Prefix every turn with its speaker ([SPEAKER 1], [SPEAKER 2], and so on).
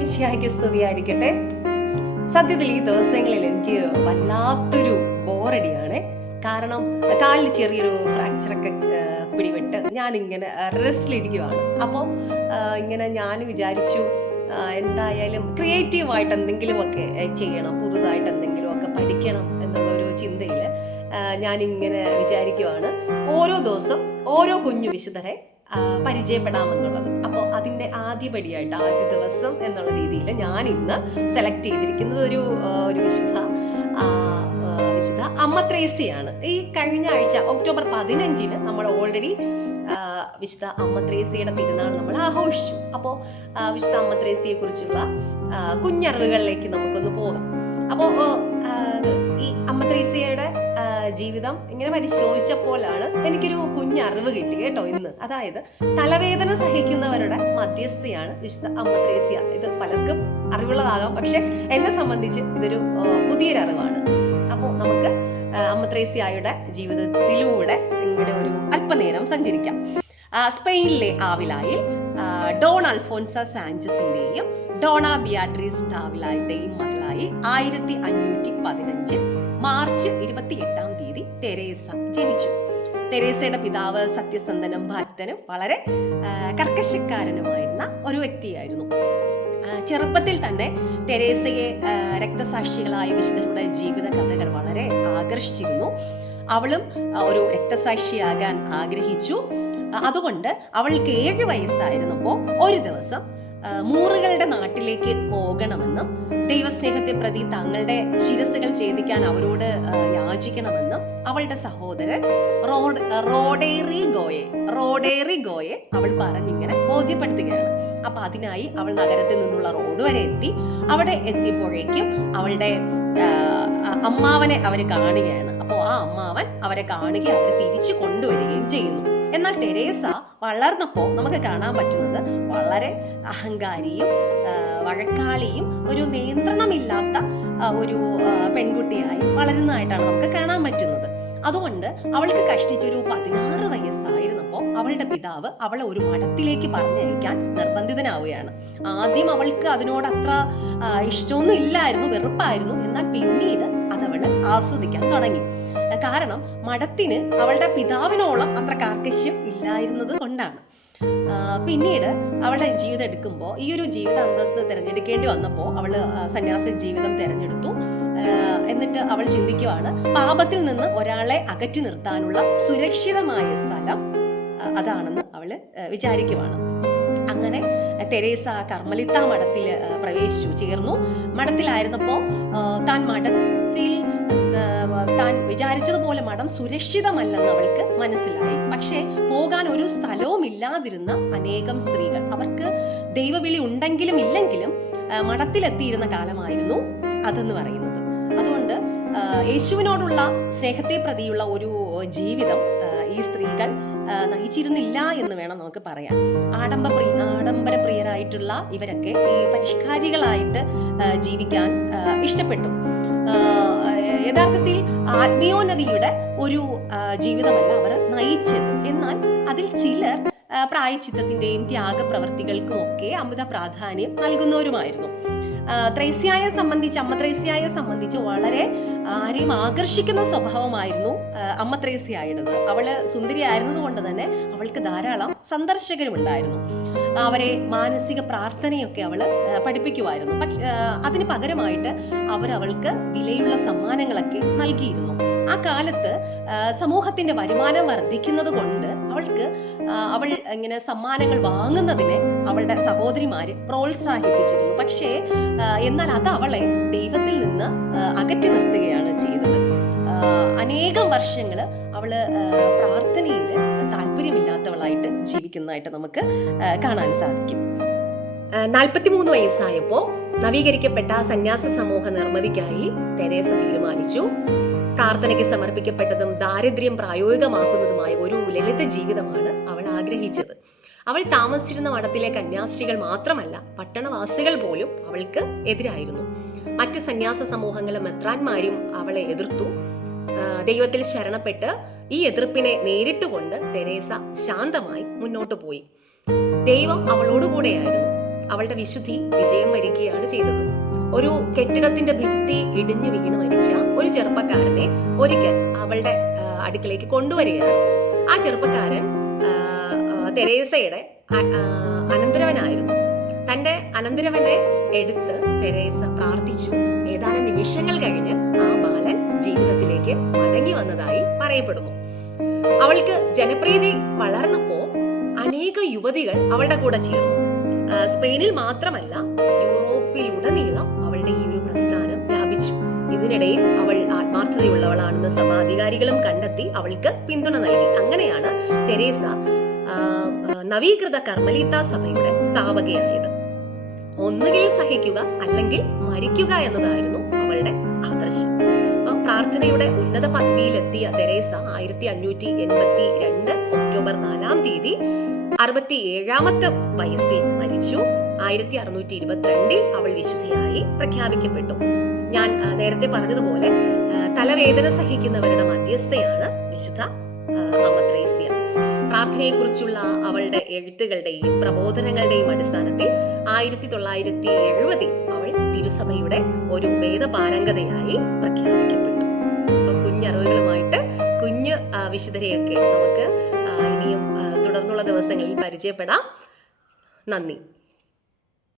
[SPEAKER 1] മിശിഹായ്ക്ക് സ്തുതിയായിരിക്കട്ടെ. സത്യത്തിൽ ഈ ദിവസങ്ങളിൽ എനിക്ക് വല്ലാത്തൊരു ബോറടിയാണ്. കാരണം കാലിൽ ചെറിയൊരു ഫ്രാക്ചറൊക്കെ പിടിവിട്ട് ഞാനിങ്ങനെ റെസ്റ്റിലിരിക്കുവാണ്. അപ്പോൾ ഇങ്ങനെ ഞാൻ വിചാരിച്ചു എന്തായാലും ക്രിയേറ്റീവായിട്ട് എന്തെങ്കിലുമൊക്കെ ചെയ്യണം പുതുതായിട്ട് എന്തെങ്കിലുമൊക്കെ പഠിക്കണം എന്നുള്ളൊരു ചിന്തയിൽ ഞാനിങ്ങനെ വിചാരിക്കുവാണ്. ഓരോ ദിവസം ഓരോ കുഞ്ഞു വിശുദ്ധരെ പരിചയപ്പെടാമെന്നുള്ളത്. അപ്പോൾ അതിന്റെ ആദ്യപടിയായിട്ട് ആദ്യ ദിവസം എന്നുള്ള രീതിയിൽ ഞാൻ ഇന്ന് സെലക്ട് ചെയ്തിരിക്കുന്നത് ഒരു ഒരു വിശുദ്ധ വിശുദ്ധ അമ്മ ത്രേസിയാണ് ഈ കഴിഞ്ഞ ആഴ്ച ഒക്ടോബർ പതിനഞ്ചിന് നമ്മൾ ഓൾറെഡി വിശുദ്ധ അമ്മ ത്രേസിയുടെ തിരുനാൾ നമ്മൾ ആഘോഷിച്ചു. അപ്പോൾ വിശുദ്ധ അമ്മ ത്രേസിയെ കുറിച്ചുള്ള കുഞ്ഞറിവുകളിലേക്ക് നമുക്കൊന്ന് പോകാം. അപ്പോൾ ഈ അമ്മ ത്രേസ്യയുടെ ആ, ജീവിതം ഇങ്ങനെ പരിശോധിച്ചപ്പോഴാണ് എനിക്കൊരു കുഞ്ഞറിവ് കിട്ടി കേട്ടോ ഇന്ന്. അതായത് തലവേദന സഹിക്കുന്നവരുടെ മധ്യസ്ഥയാണ് വിശുദ്ധ അമ്മത്രേസ്യ ഇത് പലർക്കും അറിവുള്ളതാകാം പക്ഷെ എന്നെ സംബന്ധിച്ച് ഇതൊരു പുതിയൊരറിവാണ്. അപ്പോൾ നമുക്ക് അമ്മത്രേസ്യായുടെ ജീവിതത്തിലൂടെ ഇങ്ങനെ ഒരു അല്പനേരം സഞ്ചരിക്കാം. സ്പെയിനിലെ ആവിലായിൽ ഡോൺ അൽഫോൻസ സാഞ്ചസിന്റെയും ഡോണ ബിയാട്രീസ് ഡാവിലായുടെയും മകളായി ആയിരത്തി അഞ്ഞൂറ്റി പതിനഞ്ച് മാർച്ച് ഇരുപത്തി എട്ടാം തീയതി തെരേസ ജനിച്ചു. തെരേസയുടെ പിതാവ് സത്യസന്ധനും ഭക്തനും വളരെ കർക്കശക്കാരനുമായിരുന്ന ഒരു വ്യക്തിയായിരുന്നു. ചെറുപ്പത്തിൽ തന്നെ തെരേസയെ രക്തസാക്ഷികളായ വിശുദ്ധരുടെ ജീവിത കഥകൾ വളരെ ആകർഷിച്ചിരുന്നു. അവളും ഒരു രക്തസാക്ഷിയാകാൻ ആഗ്രഹിച്ചു. അതുകൊണ്ട് അവൾക്ക് ഏഴ് വയസ്സായിരുന്നപ്പോൾ ഒരു ദിവസം മൂറുകളുടെ നാട്ടിലേക്ക് പോകണമെന്നും ദൈവസ്നേഹത്തെ പ്രതി തങ്ങളുടെ ശിരസുകൾ ഛേദിക്കാൻ അവരോട് യാചിക്കണമെന്നും അവളുടെ സഹോദരൻ റോഡ് റോഡേറി ഗോയെ റോഡേറി ഗോയെ അവൾ പറഞ്ഞിങ്ങനെ ബോധ്യപ്പെടുത്തുകയാണ്. അപ്പൊ അതിനായി അവൾ നഗരത്തിൽ നിന്നുള്ള റോഡ് വരെ എത്തി. അവിടെ എത്തിയപ്പോഴേക്കും അവളുടെ അമ്മാവനെ അവർ കാണുകയാണ്. അപ്പോൾ ആ അമ്മാവൻ അവരെ കാണുകയും അവരെ തിരിച്ചു കൊണ്ടുവരികയും ചെയ്യുന്നു. എന്നാൽ തെരേസ വളർന്നപ്പോൾ നമുക്ക് കാണാൻ പറ്റുന്നത് വളരെ അഹങ്കാരിയും വഴക്കാളിയും ഒരു നിയന്ത്രണമില്ലാത്ത ഒരു പെൺകുട്ടിയായി വളരുന്നതായിട്ടാണ് നമുക്ക് കാണാൻ പറ്റുന്നത്. അതുകൊണ്ട് അവൾക്ക് കഷ്ടിച്ചൊരു പതിനാറ് വയസ്സായിരുന്നപ്പോൾ അവളുടെ പിതാവ് അവളെ ഒരു മഠത്തിലേക്ക് പറഞ്ഞയക്കാൻ നിർബന്ധിതനാവുകയാണ്. ആദ്യം അവൾക്ക് അതിനോട് അത്ര ഇഷ്ടമൊന്നും ഇല്ലായിരുന്നു വെറുപ്പായിരുന്നു. എന്നാൽ പിന്നീട് അതവൾ ആസ്വദിക്കാൻ തുടങ്ങി. കാരണം മഠത്തിന് അവളുടെ പിതാവിനോളം അത്ര കാർക്കശ്യം ഇല്ലായിരുന്നത് കൊണ്ടാണ്. പിന്നീട് അവളുടെ ജീവിതം എടുക്കുമ്പോൾ ഈ ഒരു ജീവിത അന്തസ്സ് തിരഞ്ഞെടുക്കേണ്ടി വന്നപ്പോൾ അവൾ സന്യാസ ജീവിതം തിരഞ്ഞെടുത്തു. എന്നിട്ട് അവൾ ചിന്തിക്കുവാണ് പാപത്തിൽ നിന്ന് ഒരാളെ അകറ്റി നിർത്താനുള്ള സുരക്ഷിതമായ സ്ഥലം അതാണെന്ന് അവൾ വിചാരിക്കുവാണ്. അങ്ങനെ തെരേസ കർമ്മലിത്ത മഠത്തിൽ പ്രവേശിച്ചു ചേർന്നു. മഠത്തിലായിരുന്നപ്പോൾ താൻ മഠത്തിൽ താൻ വിചാരിച്ചതുപോലെ മഠം സുരക്ഷിതമല്ലെന്ന് അവൾക്ക് മനസ്സിലായി. പക്ഷേ പോകാൻ ഒരു സ്ഥലവും ഇല്ലാതിരുന്ന അനേകം സ്ത്രീകൾ. അവർക്ക് ദൈവവിളി ഉണ്ടെങ്കിലും ഇല്ലെങ്കിലും മഠത്തിലെത്തിയിരുന്ന കാലമായിരുന്നു അതെന്ന് പറയുന്നത്. അതുകൊണ്ട് യേശുവിനോടുള്ള സ്നേഹത്തെ പ്രതിയുള്ള ഒരു ജീവിതം ഈ സ്ത്രീകൾ നയിച്ചിരുന്നില്ല എന്ന് വേണം നമുക്ക് പറയാൻ. ആഡംബ പ്രിയ ആഡംബര പ്രിയരായിട്ടുള്ള ഇവരൊക്കെ ഈ പരിഷ്കാരികളായിട്ട് ജീവിക്കാൻ ഇഷ്ടപ്പെട്ടു. യഥാർത്ഥത്തിൽ ആത്മീയോന്നതിയുടെ ഒരു ജീവിതമല്ല അവർ നയിച്ചത്. എന്നാൽ അതിൽ ചിലർ പ്രായച്ചിത്തത്തിന്റെയും ത്യാഗപ്രവർത്തികൾക്കും ഒക്കെ അമിത പ്രാധാന്യം നൽകുന്നവരുമായിരുന്നു. ത്രേസ്യായെ സംബന്ധിച്ച് അമ്മ ത്രേസ്യായെ സംബന്ധിച്ച് വളരെ ആരെയും ആകർഷിക്കുന്ന സ്വഭാവമായിരുന്നു അമ്മ ത്രേസ്യായുടേത്. അവൾ സുന്ദരിയായിരുന്നത് കൊണ്ട് തന്നെ അവൾക്ക് ധാരാളം സന്ദർശകരും ഉണ്ടായിരുന്നു അവരെ മാനസിക പ്രാർത്ഥനയൊക്കെ അവൾ പഠിപ്പിക്കുമായിരുന്നു അതിന് പകരമായിട്ട് അവർ അവൾക്ക് വിലയുള്ള സമ്മാനങ്ങളൊക്കെ നൽകിയിരുന്നു. ആ കാലത്ത് സമൂഹത്തിന്റെ വരുമാനം വർദ്ധിക്കുന്നത് കൊണ്ട് അവൾക്ക് അവൾ ഇങ്ങനെ സമ്മാനങ്ങൾ വാങ്ങുന്നതിനെ അവളുടെ സഹോദരിമാർ പ്രോത്സാഹിപ്പിച്ചിരുന്നു. പക്ഷേ എന്നാൽ അത് അവളെ ദൈവത്തിൽ നിന്ന് അകറ്റി നിർത്തുകയാണ് ചെയ്തത്. അനേകം വർഷങ്ങൾ അവൾ ആ, പ്രാർത്ഥനയിൽ താല്പര്യമില്ലാത്തവളായിട്ട് ജീവിക്കുന്നതായിട്ട് നമുക്ക് കാണാൻ സാധിക്കും. നാൽപ്പത്തിമൂന്ന് വയസ്സായപ്പോൾ നവീകരിക്കപ്പെട്ട സന്യാസ സമൂഹ നിർമ്മിതിക്കായി തെരേസ തീരുമാനിച്ചു. പ്രാർത്ഥനയ്ക്ക് സമർപ്പിക്കപ്പെട്ടതും ദാരിദ്ര്യം പ്രായോഗികമാക്കുന്നതുമായ ഒരു ലളിത ജീവിതമാണ് അവൾ ആഗ്രഹിച്ചത്. അവൾ താമസിച്ചിരുന്ന മഠത്തിലെ കന്യാസ്ത്രീകൾ മാത്രമല്ല പട്ടണവാസികൾ പോലും അവൾക്ക് എതിരായിരുന്നു. മറ്റ് സന്യാസ സമൂഹങ്ങളും മെത്രാന്മാരും അവളെ എതിർത്തു. ദൈവത്തിൽ ശരണപ്പെട്ട് ഈ എതിർപ്പിനെ നേരിട്ടുകൊണ്ട് തെരേസ ശാന്തമായി മുന്നോട്ട് പോയി. ദൈവം അവളോടുകൂടെയായിരുന്നു അവളുടെ വിശുദ്ധി വിജയം വരികയാണ് ചെയ്തത്. ഒരു കെട്ടിടത്തിന്റെ ഭിത്തി ഇടിഞ്ഞു വീണ് മരിച്ച ഒരു ചെറുപ്പക്കാരനെ ഒരിക്കൽ അവളുടെ അടുക്കിലേക്ക് കൊണ്ടുവരികയാണ്. ആ ചെറുപ്പക്കാരൻ തെരേസയുടെ അനന്തരവനായിരുന്നു. തന്റെ അനന്തരവനെ എടുത്ത് തെരേസ പ്രാർത്ഥിച്ചു. ഏതാനും നിമിഷങ്ങൾ കഴിഞ്ഞ് ആ ബാലൻ ജീവിതത്തിലേക്ക് മടങ്ങി വന്നതായി പറയപ്പെടുന്നു. അവൾക്ക് ജനപ്രീതി വളർന്നപ്പോ അനേക യുവതികൾ അവളുടെ കൂടെ ചേർന്നു. സ്പെയിനിൽ മാത്രമല്ല യൂറോപ്പിലുടനീളം അവളുടെ ഈ ഒരു പ്രസ്ഥാനം വ്യാപിച്ചു. ഇതിനിടയിൽ അവൾ ആത്മാർത്ഥതയുള്ളവളാണെന്ന് സഭാധികാരികളും കണ്ടെത്തി അവൾക്ക് പിന്തുണ നൽകി. അങ്ങനെയാണ് തെരേസ നവീകൃത കർമ്മലീത്ത സഭയുടെ സ്ഥാപകയായത്. ഒന്നുകിൽ സഹിക്കുക അല്ലെങ്കിൽ മരിക്കുക എന്നതായിരുന്നു അവളുടെ ആദർശം. പ്രാർത്ഥനയുടെ ഉന്നത പദവിയിലെത്തിയ തെരേസ ആയിരത്തി അഞ്ഞൂറ്റി എൺപത്തി രണ്ട് ഒക്ടോബർ നാലാം തീയതി അറുപത്തി ഏഴാമത്തെ വയസ്സിൽ മരിച്ചു. ആയിരത്തി അറുന്നൂറ്റി ഇരുപത്തിരണ്ടിൽ അവൾ വിശുദ്ധയായി പ്രഖ്യാപിക്കപ്പെട്ടു. ഞാൻ നേരത്തെ പറഞ്ഞതുപോലെ തലവേദന സഹിക്കുന്നവരുടെ മധ്യസ്ഥയാണ് വിശുദ്ധ അമ്മ ത്രേസ്യ പ്രാർത്ഥനയെക്കുറിച്ചുള്ള അവളുടെ എഴുത്തുകളുടെയും പ്രബോധനങ്ങളുടെയും അടിസ്ഥാനത്തിൽ ആയിരത്തി തൊള്ളായിരത്തി എഴുപതിൽ തിരുസഭയുടെ ഒരു വേദപാരംഗതയായി പ്രഖ്യാപിക്കപ്പെട്ടു. അപ്പൊ കുഞ്ഞറിവുകളുമായിട്ട് കുഞ്ഞ് വിശുദ്ധരെയൊക്കെ നമുക്ക് ഇനിയും തുടർന്നുള്ള ദിവസങ്ങളിൽ പരിചയപ്പെടാം. നന്ദി.